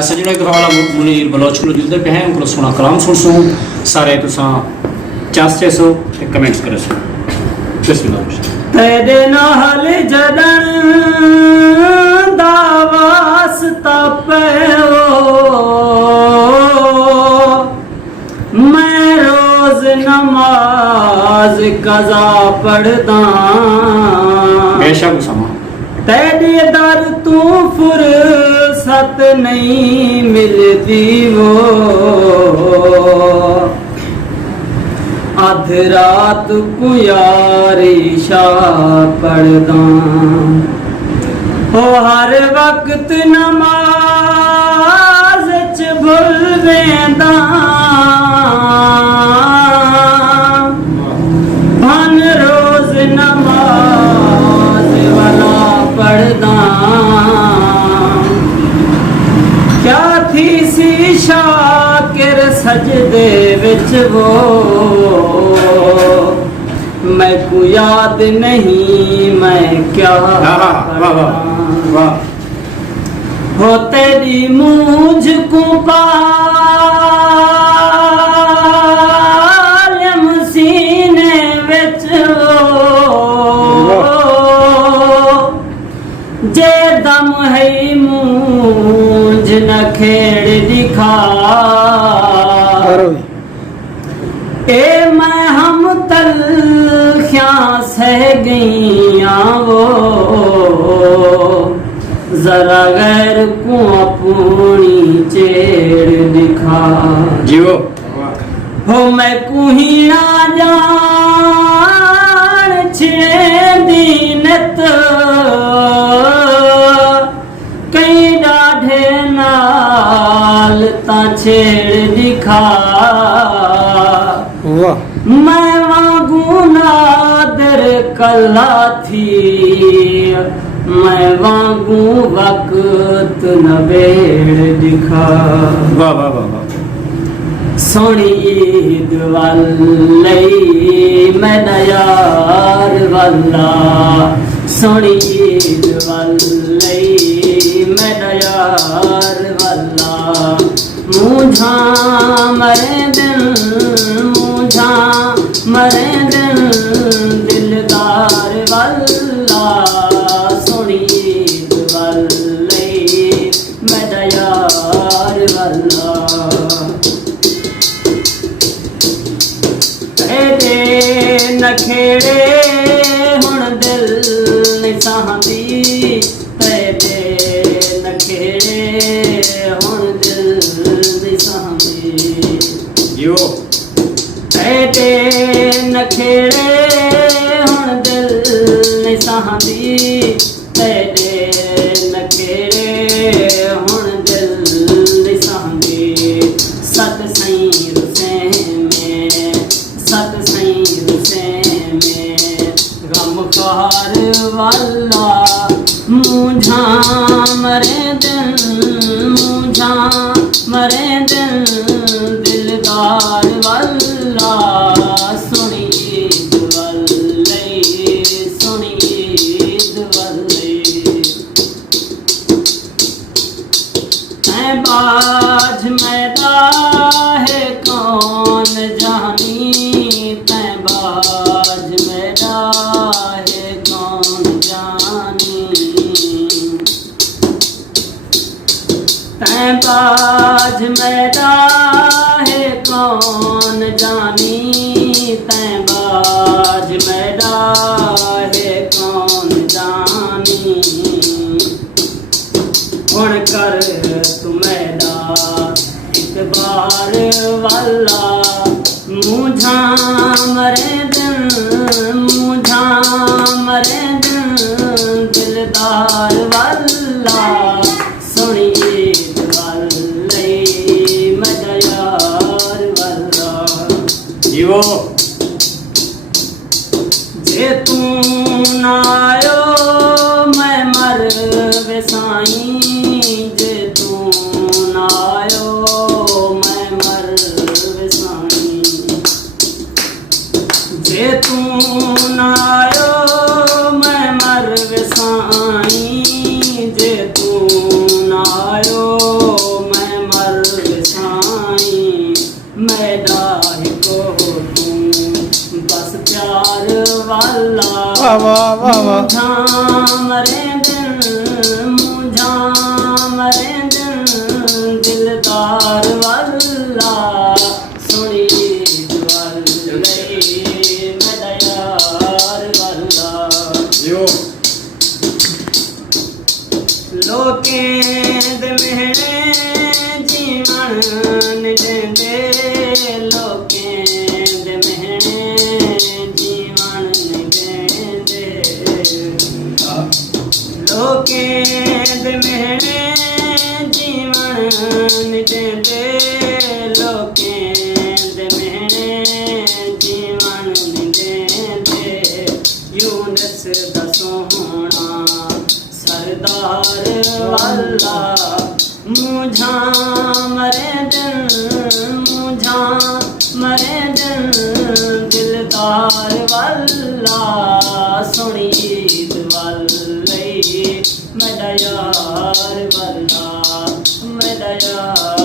सजनो एक दफा वाला मुनीर बलोच को जुलते पे हैं उनको सुना कलाम सुन सो सारे तुसा चास चेसो ते कमेंट्स करे सो बिस्मिल्लाह तेरे नाल जदन दा वास्ता पैओ मैं रोज नमाज कज़ा पढ़दा बेशक समा तेरे दर तू फुर्सत नहीं मिलती वो अध रात को यारी शाह पढ़दा ओ हर वक्त नमाज च भुल वेंदा मन रोज नमाज वाला पढ़दा क्या थी सी शाकिर सजदे विच वो मैं को याद नहीं मैं क्या हो तेरी मूझ को पालम सीने विच जे दम है मूझ न खेड़ दिखा ए मैं हम तलखियां सह गईया वो जरा गैर को अपनी चेड़ दिखा जीवो हो मैं कुहिया जान छे दीनत कई डाढ़े नाल ता छेड़ दिखा मैं वांगू नादर कला थी मैं वांगू वक्त नवेड़ दिखा वाह वाह वाह वाह सोनी ईद वालई मैं यार वाला सोनी ईद वालई मैं यार वाला मुझा मरे दिल मुझा मरे दिल दिलदार वाला सोनी ईद वालई मैं यार वाला तेरे नखेड़े हुण दिल नहीं सहंदी तेरे नखेड़े हुण दिल नहीं सहंदी जीवो तेरे नखेड़े हुण दिल नहीं सहंदी तेरे नखेड़े हुण दिल नहीं सहंदी सत सई रुसे में गम ख़ार वाला मुझा मरे दिल मुझा मरे दिल दिलदार वाला सुनी ईद वालई सुनी ईद वालई ऐ बाज मैदा है कौन जानी बाज मेरा है कौन जानी तै बाज मेरा है कौन जानी तै बाज मेरा है कौन जानी हुण कर तू मेरा इतबार वाला मुझा मरे दिल मुझा मरे दिल दिलदार वाला सुनी ईद वालई मैं यार वाला जीवो जे तू ना आयो मैं मर वेसाई जे तू ना आयो मैं मर वेसाई जे तू ना आयो मैं मर वेसाई जे तू ना आयो ਵਾਹ ਵਾਹ ਵਾਹ ਵਾਹ ਮੁਝਾ ਮਰੇ ਦਿਨ ਮੁਝਾ ਮਰੇ ਦਿਨ ਦਿਲਦਾਰ ਵਾਲਾ ਸੁਣੀ ਜਵਾਲ ਲਈ ਮੇਰਾ ਯਾਰ ਵਾਲਾ ਜਿਓ ਲੋਕੇ ਦੇ ਮਿਹਣੇ ਜੀਵਨ ਦਿੰਦੇ ਲੋਕੇ ਦੇ ਮਿਹਣੇ ਜੀਵਨ ਦਿੰਦੇ ਲੋਕੇ ਦੇ ਮਿਹਣੇ ਜੀਵਨ ਦਿੰਦੇ ਲੋਕੇ ਦੇ ਮਿਹਣੇ ਜੀਵਨ ਦਿੰਦੇ ਯੂਨਸ ਦਾ ਸੋਹਣਾ सरदार वाला मुझा मरे दिल मुझा मरे दिल दिलदार वाला सोनी ईद वाले मेरा यार वाला मेरा यार